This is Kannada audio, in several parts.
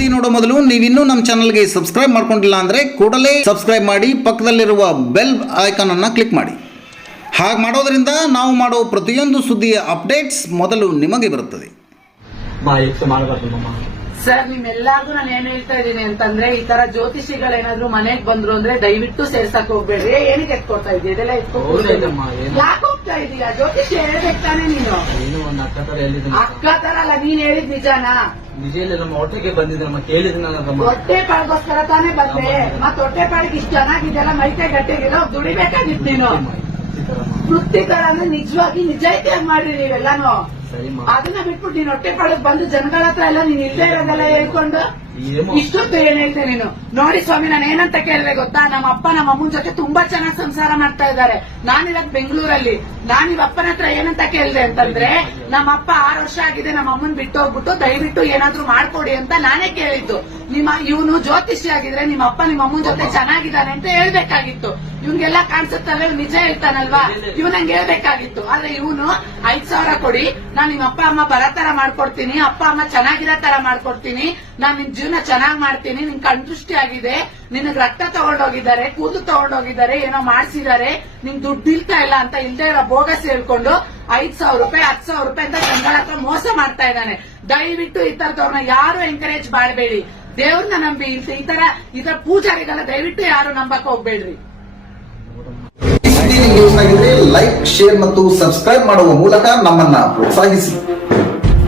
ಸುದ್ದಿ ನೋಡೋ ಮೊದಲು ನೀವಿನ್ನೂ ನಮ್ಮ ಚಾನಲ್ಗೆ ಸಬ್ಸ್ಕ್ರೈಬ್ ಮಾಡ್ಕೊಂಡಿಲ್ಲ ಅಂದರೆ ಕೂಡಲೇ ಸಬ್ಸ್ಕ್ರೈಬ್ ಮಾಡಿ, ಪಕ್ಕದಲ್ಲಿರುವ ಬೆಲ್ ಐಕಾನ್ ಅನ್ನು ಕ್ಲಿಕ್ ಮಾಡಿ. ಹಾಗೆ ಮಾಡೋದ್ರಿಂದ ನಾವು ಮಾಡೋ ಪ್ರತಿಯೊಂದು ಸುದ್ದಿಯ ಅಪ್ಡೇಟ್ಸ್ ಮೊದಲು ನಿಮಗೆ ಬರುತ್ತದೆ. ಸರ್ ನಿಮ್ಮೆಲ್ಲಾರ್ಗು ನಾನು ಏನ್ ಹೇಳ್ತಾ ಇದ್ದೀನಿ ಅಂತಂದ್ರೆ ಈ ತರ ಜ್ಯೋತಿಷಿಗಳೇನಾದ್ರೂ ಮನೆಗ್ ಬಂದ್ರು ಅಂದ್ರೆ ದಯವಿಟ್ಟು ಸೇರ್ಸಕ್ ಹೋಗ್ಬೇಡ್ರಿ ಏನಕ್ಕೆ ಎತ್ಕೊಡ್ತಾ ಇದೀಯ ಇದೆಲ್ಲ ಏನು? ಯಾಕೆ ಹೋಗ್ತಾ ಇದೀಯ ಜ್ಯೋತಿಷಿ ಹೇಳ್ಬೇಕು ತಾನೇ ನೀನು? ಒಂದು ಅಕ್ಕ ತರ ಅಕ್ಕ ತರ ಅಲ್ಲ ನೀನ್ ಹೇಳಿದ್ ನಿಜಾನಾ? ನಿಜ ಇಲ್ಲ ನಮ್ಮ ಹೊಟ್ಟೆಗೆ ಬಂದಿದ್ದೆ ನಮ್ಮ ಕೇಳಿದ್ರೆ ಹೊಟ್ಟೆ ಪಾಳ್ಗೋಸ್ಕರ ತಾನೇ ಬಂದೆ ಮತ್ತೆ ಹೊಟ್ಟೆ ಪಾಳಿಗೆ ಇಷ್ಟು ಚೆನ್ನಾಗಿದೆಲ್ಲ ಮೈತೆ ಗಟ್ಟಿಗಿರೋ ದುಡಿಬೇಕಾಗಿತ್ತು ನೀನು. ವೃತ್ತಿಕರ ಅಂದ್ರೆ ನಿಜವಾಗಿ ನಿಜಾಯಿತಿಯಾಗಿ ಮಾಡ್ರಿ ನೀವೆಲ್ಲಾನು? ಅದನ್ನ ಬಿಟ್ಬಿಟ್ಟು ನೀನ್ ಹೊಟ್ಟೆ ಪಾಡಕ್ ಬಂದು ಜನಗಳ ಹತ್ರ ಎಲ್ಲ ನೀನ್ ಇಲ್ಲೇ ಇರೋದೆಲ್ಲ ಹೇಳ್ಕೊಂಡು ಇಷ್ಟೊತ್ತು ಏನ್ ಹೇಳ್ತೇನೆ ನೀನು? ನೋಡಿ ಸ್ವಾಮಿ ನಾನು ಏನಂತ ಕೇಳಿದೆ ಗೊತ್ತಾ? ನಮ್ಮ ಅಪ್ಪ ನಮ್ಮ ಅಮ್ಮನ ಜೊತೆ ತುಂಬಾ ಚೆನ್ನಾಗಿ ಸಂಸಾರ ಮಾಡ್ತಾ ಇದ್ದಾರೆ. ನಾನಿರೋದ್ ಬೆಂಗಳೂರಲ್ಲಿ. ನಾನಿವ್ ಅಪ್ಪನ ಹತ್ರ ಏನಂತ ಕೇಳಿದೆ ಅಂತಂದ್ರೆ ನಮ್ಮ ಅಪ್ಪ ಆರು ವರ್ಷ ಆಗಿದೆ ನಮ್ಮ ಅಮ್ಮನ್ ಬಿಟ್ಟು ಹೋಗ್ಬಿಟ್ಟು ದಯವಿಟ್ಟು ಏನಾದ್ರೂ ಮಾಡ್ಕೊಡಿ ಅಂತ ನಾನೇ ಕೇಳಿದ್ದು. ನಿಮ್ಮ ಇವನು ಜ್ಯೋತಿಷಿ ಆಗಿದ್ರೆ ನಿಮ್ಮ ಅಪ್ಪ ನಿಮ್ಮ ಅಮ್ಮನ ಜೊತೆ ಚೆನ್ನಾಗಿದ್ದಾನೆ ಅಂತ ಹೇಳ್ಬೇಕಾಗಿತ್ತು. ಇವನ್ಗೆಲ್ಲ ಕಾಣಿಸುತ್ತಲ್ಲ ನಿಜ ಹೇಳ್ತಾನಲ್ವಾ? ಇವ್ ನಂಗೆ ಹೇಳ್ಬೇಕಾಗಿತ್ತು. ಆದ್ರೆ ಇವನು ಐದ್ ಸಾವಿರ ಕೊಡಿ ನಾನ್ ನಿಮ್ಮ ಅಪ್ಪ ಅಮ್ಮ ಬರೋ ತರ ಮಾಡ್ಕೊಡ್ತೀನಿ ಅಪ್ಪ ಅಮ್ಮ ಚೆನ್ನಾಗಿರೋ ತರ ಮಾಡ್ಕೊಡ್ತೀನಿ ನಾನ್ ನಿನ್ ಜೀವನ ಚೆನ್ನಾಗ್ ಮಾಡ್ತೀನಿ ನಿನ್ ಕಣ್ದೃಷ್ಟಿ ಆಗಿದೆ ನಿನಗ್ ರಕ್ತ ತಗೊಂಡೋಗಿದ್ದಾರೆ ಕೂದಲು ತಗೊಂಡೋಗಿದ್ದಾರೆ ಏನೋ ಮಾಡ್ಸಿದ್ದಾರೆ ನಿನ್ ದುಡ್ಡು ಇಲ್ತಾ ಇಲ್ಲ ಅಂತ ಇಲ್ದೇ ಇರೋ ಬೋಗಸ್ ಹೇಳ್ಕೊಂಡು ಐದ್ ಸಾವಿರ ರೂಪಾಯಿ ಹತ್ತು ಸಾವಿರ ರೂಪಾಯಿ ಅಂತ ಜನಗಳ ಹತ್ರ ಮೋಸ ಮಾಡ್ತಾ ಇದ್ದಾನೆ. ದಯವಿಟ್ಟು ಈ ತರದವ್ರನ್ನ ಯಾರು ಎಂಕರೇಜ್ ಮಾಡಬೇಡಿ. ದೇವ್ರನ್ನ ನಂಬಿ ಈ- ಈ ತರ ಈ ತರ ಪೂಜಾರಿಗಳ ದಯವಿಟ್ಟು ಯಾರು ನಂಬಕ್ ಹೋಗ್ಬೇಡ್ರಿ. ಇಷ್ಟ ಆಗಿದ್ರೆ ಲೈಕ್ ಶೇರ್ ಮತ್ತು ಸಬ್ಸ್ಕ್ರೈಬ್ ಮಾಡುವ ಮೂಲಕ ನಮ್ಮನ್ನ ಪ್ರೋತ್ಸಾಹಿಸಿ.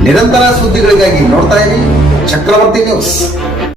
ನಿರಂತರ ಸುದ್ದಿಗಳಿಗಾಗಿ ನೋಡ್ತಾ ಇರಿ ಚಕ್ರವರ್ತಿ ನ್ಯೂಸ್